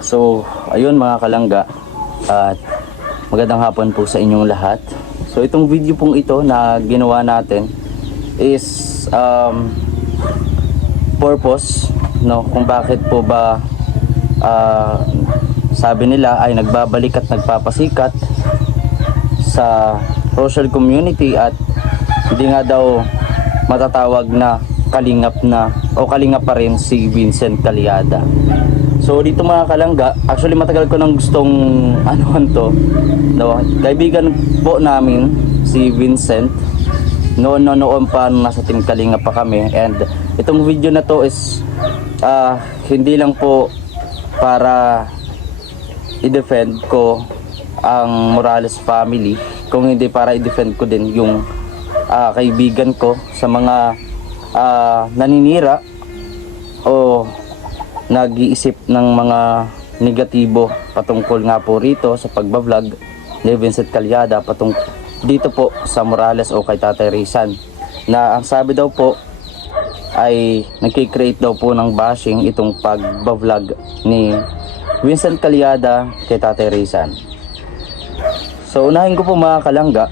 So, ayun mga kalangga, at magandang hapon po sa inyong lahat. So, itong video pong ito na ginawa natin is purpose, no, kung bakit po ba sabi nila ay nagbabalik at nagpapasikat sa social community at hindi nga daw matatawag na kalingap na o kalingap pa rin si Vincent Calyada. So dito mga kalangga, actually matagal ko nang gustong to, no, kaibigan po namin si Vincent noon pa nasa Team Kalingap pa kami, and itong video na to is hindi lang po para i-defend ko ang Morales family, kung hindi para i-defend ko din yung kaibigan ko sa mga naninira o nag-iisip ng mga negatibo patungkol nga po rito sa pagbablog ni Vincent Calyada dito po sa Morales o kay Tatay Rizan, na ang sabi daw po ay nagki-create daw po ng bashing itong pagbablog ni Vincent Calyada kay Tatay Rizan. So unahin ko po mga kalangga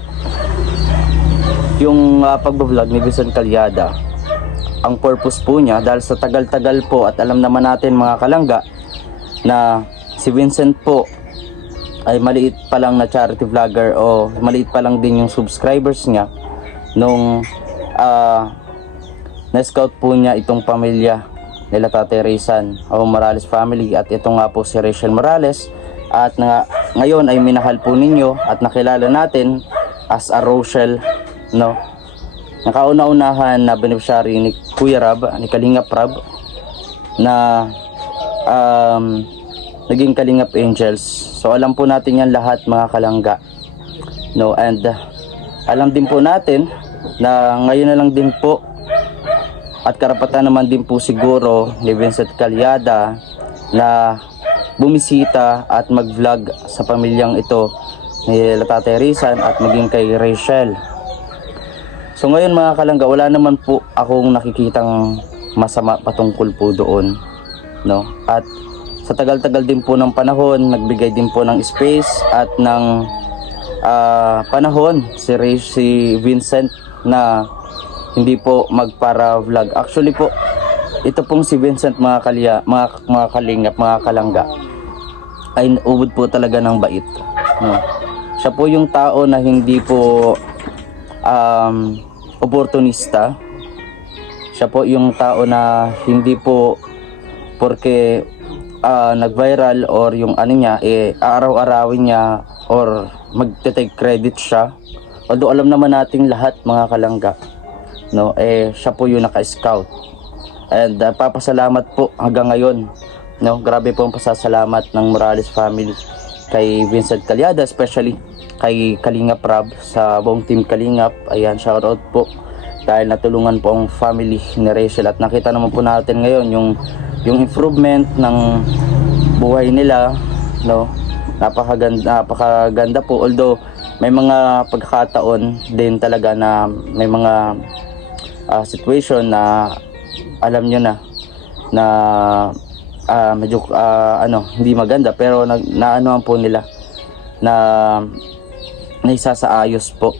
yung pagbablog ni Vincent Calyada. Ang purpose po niya, dahil sa tagal-tagal po at alam naman natin mga kalangga na si Vincent po ay maliit pa lang na charity vlogger o maliit pa lang din yung subscribers niya nung na-scout po niya itong pamilya nila Tatay Rizan o Morales family, at ito nga po si Rachel Morales, at ngayon ay minahal po ninyo at nakilala natin as a Rochelle, no, nakauna-unahan na beneficiary ni Kuya Rab, ni Kalingap Rab, na naging Kalingap Angels. So alam po natin yan lahat mga kalangga, no, and alam din po natin na ngayon na lang din po at karapatan naman din po siguro ni Vincent Calyada na bumisita at mag-vlog sa pamilyang ito ni Tatay Rizan at maging kay Rachel. So ngayon mga kalangga, wala naman po akong nakikitang masama patungkol po doon, no? At sa tagal-tagal din po ng panahon, nagbigay din po ng space at ng panahon si Vincent na hindi po magpara vlog. Actually po, ito pong si Vincent mga kalingap, mga kalangga, ay ubod po talaga ng bait, no? Siya po yung tao na hindi po oportunista. Siya po yung tao na hindi po porque nag-viral or yung ano niya araw-arawin niya or magte-take credit siya. Although alam naman nating lahat mga kalangga, no, siya po yung naka-scout, and papasalamat po hanggang ngayon, no, grabe po ang pasasalamat ng Morales family kay Vincent Calyada, especially kay Kalingap Rab, sa buong team Kalingap. Ayan, shoutout po dahil natulungan po ang family ni Rachel, at nakita naman po natin ngayon yung improvement ng buhay nila, no. Napakaganda po, although may mga pagkakataon din talaga na may mga situation na alam nyo na medyo hindi maganda, pero naanoan po nila na naisasaayos po,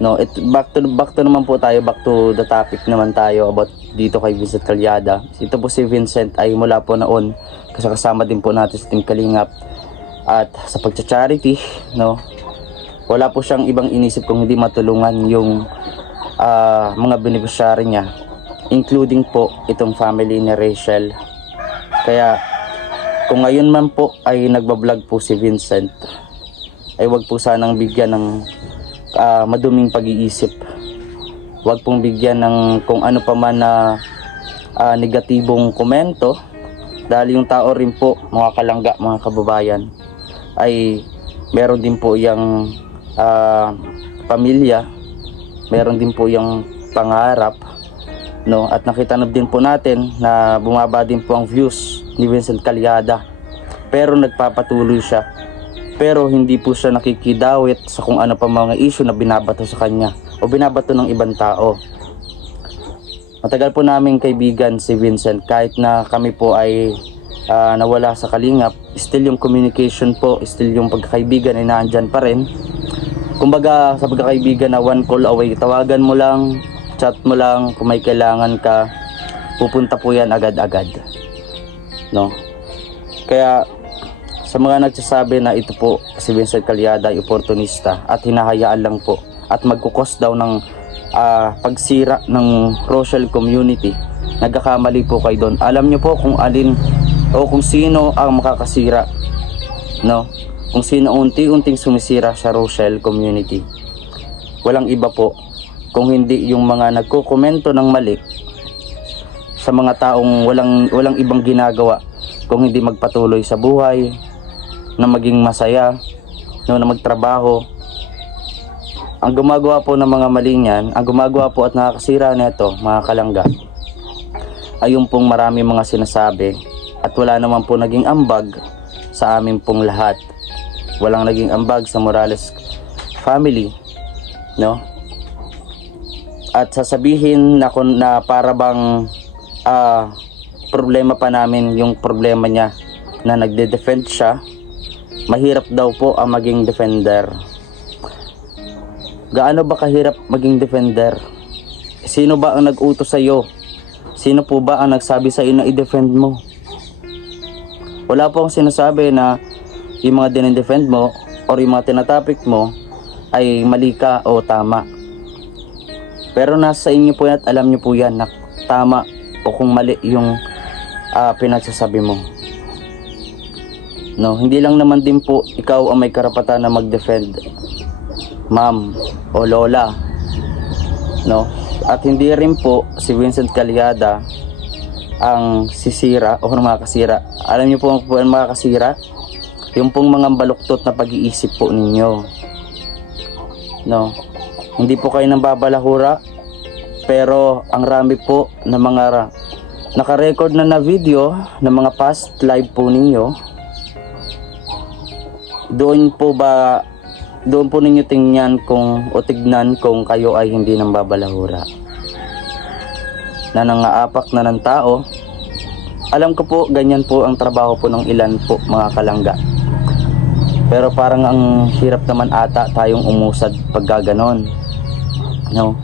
no. Back to naman po tayo, back to the topic naman tayo about dito kay Vincent Calyada. Ito po si Vincent ay mula po noon kasama din po natin sa Team Kalingap at sa pagcha-charity, no, wala po siyang ibang inisip kung hindi matulungan yung mga beneficiary niya, including po itong family ni Rachel. Kaya kung ngayon man po ay nagbablog po si Vincent, ay wag po sanang bigyan ng maduming pag-iisip. Wag pong bigyan ng kung ano pa man na negatibong komento, dahil yung tao rin po mga kalangga, mga kababayan, ay meron din po yung pamilya, meron din po yung pangarap, no, at nakita na din po natin na bumaba din po ang views ni Vincent Calyada, pero nagpapatuloy siya, pero hindi po siya nakikidawit sa kung ano pa mga issue na binabato sa kanya o binabato ng ibang tao. Matagal po naming kaibigan si Vincent, kahit na kami po ay nawala sa Kalingap, still yung communication po, still yung pagkakaibigan ay naandyan pa rin. Kumbaga sa pagkakaibigan na one call away, tawagan mo lang, chat mo lang, kung may kailangan ka, pupunta po yan agad-agad, no? Kaya sa mga nagsasabi na ito po si Vincent Calyada ay oportunista at hinahayaan lang po at magkukos daw ng pagsira ng Rochelle community, nagkakamali po kayo doon. Alam nyo po kung alin o kung sino ang makakasira, no? Kung sino unti-unting sumisira sa Rochelle community, walang iba po kung hindi yung mga nagkokomento ng mali sa mga taong walang ibang ginagawa kung hindi magpatuloy sa buhay, na maging masaya, no, na magtrabaho. Ang gumagawa po ng mga mali niyan, ang gumagawa po at nakakasira nito, mga kalangga, ay yung pong marami mga sinasabi at wala naman po naging ambag sa amin pong lahat. Walang naging ambag sa Morales family, no? At sasabihin na para bang problema pa namin yung problema niya na nagde-defend siya. Mahirap daw po ang maging defender. Gaano ba kahirap maging defender? Sino ba ang nag-utos sa iyo? Sino po ba ang nagsabi sa iyo na i-defend mo? Wala po akong sinasabi na yung mga dinidefend mo or yung mga tinatopic mo ay mali ka o tama. Pero nasa inyo po yan at alam nyo po yan na tama o kung mali yung pinagsasabi mo. No, hindi lang naman din po ikaw ang may karapatan na mag-defend, ma'am o lola, no? At hindi rin po si Vincent Calyada ang sisira o makakasira. Alam niyo po ang makakasira? Yung pong mga baluktot na pag-iisip po ninyo, no? Hindi po kayo nang babalahura, pero ang rami po na mga naka-record na video ng mga past live po ninyo. Doon po ninyo tingnan o tignan kung kayo ay hindi nang babalahura, na nangaapak na ng tao. Alam ko po ganyan po ang trabaho po ng ilan po, mga kalangga. Pero parang ang hirap naman ata tayong umusad pag gaganon, no?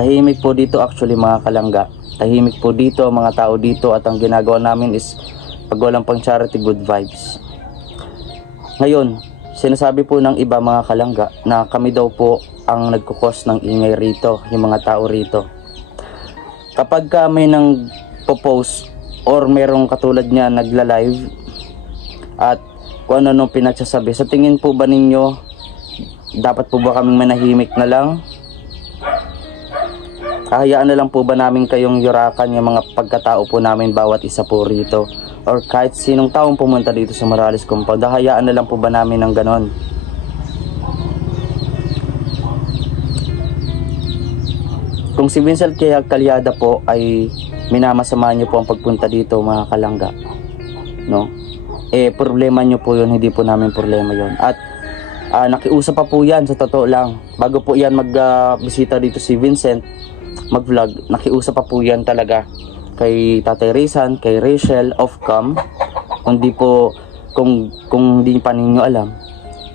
Tahimik po dito actually, mga kalangga. Tahimik po dito mga tao dito, at ang ginagawa namin is pag walang pang charity, good vibes. Ngayon, sinasabi po ng iba, mga kalangga, na kami daw po ang nagkukos ng ingay rito, yung mga tao rito. Kapag may nang post or merong katulad niya nagla-live at kung ano nung pinagsasabi, sa tingin po ba ninyo dapat po ba kaming manahimik na lang? Hahayaan na lang po ba namin kayong yurakan yung mga pagkatao po namin bawat isa po rito? Or kahit sinong taong pumunta dito sa Morales Compound, hahayaan na lang po ba namin ng ganon? Kung si Vincent Calyada po ay minamasama nyo po ang pagpunta dito, mga kalangga, no? Problema nyo po yun, hindi po namin problema yun. At nakiusap pa po yan, sa totoo lang. Bago po yan magbisita dito si Vincent, mag-vlog, nakiusap pa po yan talaga kay Tatay Rizan, kay Rachel Offcam. Kung di pa ninyo alam,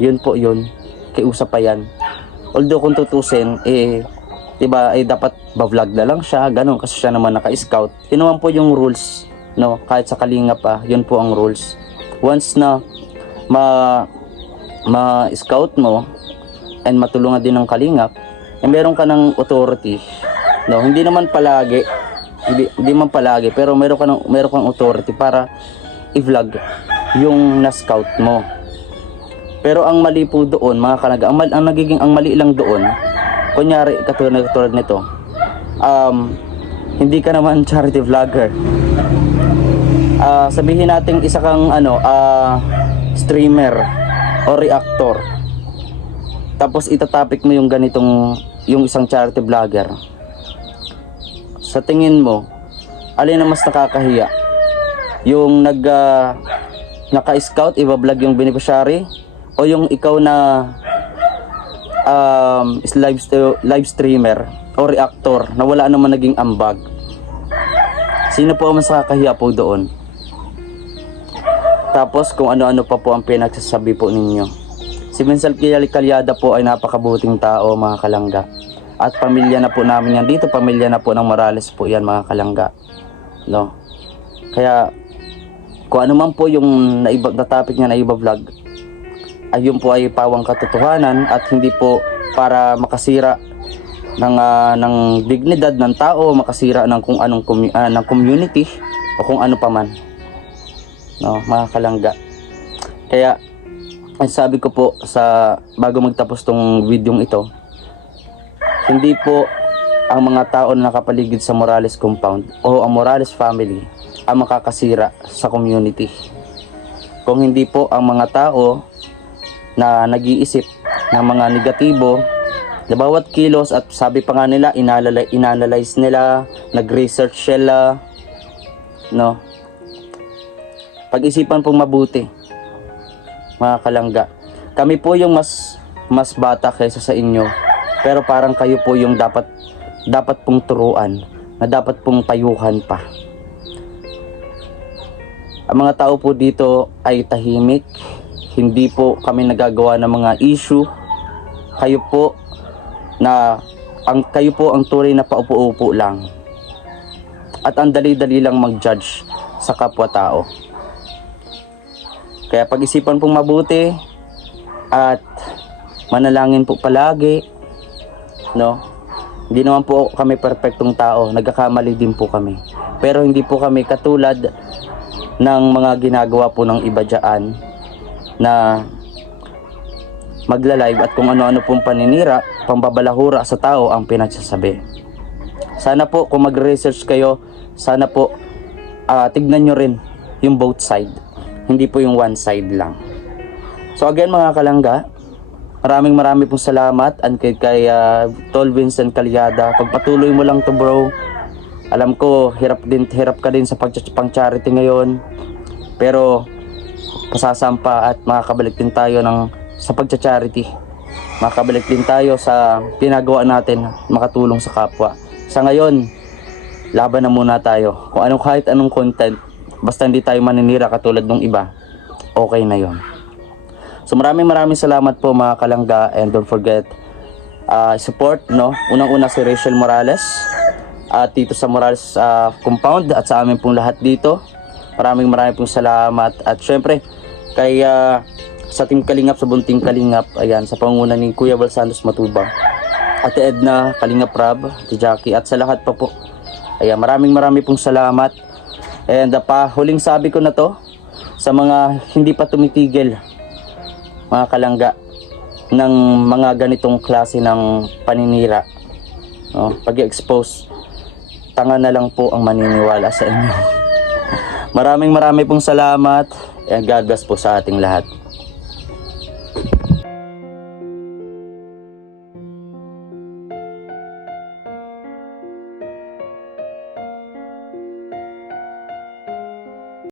yun po yun, kiusap pa yan. Although kung tutusin, diba, dapat ba-vlog na lang siya, ganun, kasi siya naman naka-scout. Yun naman po yung rules, no? Kahit sa Kalingap pa, yun po ang rules. Once na ma-scout mo and matulungan din ng Kalingap, meron ka ng authority, no? Hindi man palagi, pero meron kang authority para i-vlog yung na-scout mo. Pero ang mali po doon, mga kalangga, ang mali lang doon, kunyari katulad nito, hindi ka naman charity vlogger. Sabihin natin isa kang streamer o reactor, tapos itatopic mo yung isang charity vlogger. Sa tingin mo, alin ang mas nakakahiya? Yung naka-scout, i-vlog yung beneficiary, o yung ikaw na live streamer o reactor na wala naman naging ambag? Sino po ang mas nakakahiya po doon? Tapos kung ano-ano pa po ang pinagsasabi po ninyo. Si Vincent Calyada po ay napakabuting tao, mga kalangga. At pamilya na po namin yan dito, pamilya na po ng Morales po yan, mga kalangga. No? Kaya kung ano man po yung na topic niya na iba vlog, ayun po ay pawang katotohanan at hindi po para makasira ng dignidad ng tao, makasira ng kung anong ng community o kung ano pa man. No, mga kalangga. Kaya ay sabi ko po sa bago magtapos tong videong ito, hindi po ang mga tao na nakapaligid sa Morales compound o ang Morales family ang makakasira sa community. Kung hindi po ang mga tao na nag-iisip ng mga negatibo na bawat kilos, at sabi pa nga nila inanalyze nila, nag-research sila, no? Pag-isipan pong mabuti, mga kalangga. Kami po yung mas bata kaysa sa inyo, pero parang kayo po yung dapat pong turuan, na dapat pong payuhan pa. Ang mga tao po dito ay tahimik, hindi po kami nagagawa ng mga issue. Kayo po ang tunay na paupo-upo lang. At ang dali-dali lang mag-judge sa kapwa-tao. Kaya pag-isipan pong mabuti at manalangin po palagi, no? Hindi naman po kami perfectong tao, nagkakamali din po kami. Pero hindi po kami katulad ng mga ginagawa po ng iba dyan na magla-live at kung ano-ano pong paninira, pambabalahura sa tao ang pinagsasabi. Sana po kung mag-research kayo, sana po tignan nyo rin yung both side, hindi po yung one side lang. So again, mga kalangga, maraming pong salamat and kay Tol Vincent Calyada. Pagpatuloy mo lang to, bro. Alam ko hirap ka din sa pang-charity ngayon, pero pasasampa at makakabalik din tayo sa pagcha-charity. Makakabalik din tayo sa ginagawa natin, makatulong sa kapwa. Sa ngayon, laban na muna tayo. Kahit anong content, basta hindi tayo maninira katulad ng iba, okay na yon. So maraming salamat po, mga kalangga, and don't forget support, no? Unang-una si Rachel Morales at dito sa Morales compound at sa amin pong lahat dito. Maraming pong salamat at syempre kay sa Team Kalingap, sa Bunting Kalingap, ayan, sa pangunguna ni Kuya Bal Santos Matuba, Ate Edna, Kalingap Rab, Ate Jackie, at sa lahat pa po. Ayan, maraming pong salamat. And huling sabi ko na to sa mga hindi pa tumitigil, mga kalangga, ng mga ganitong klase ng paninira, no? Pag-i-expose, tanga na lang po ang maniniwala sa inyo. Maraming pong salamat and God bless po sa ating lahat.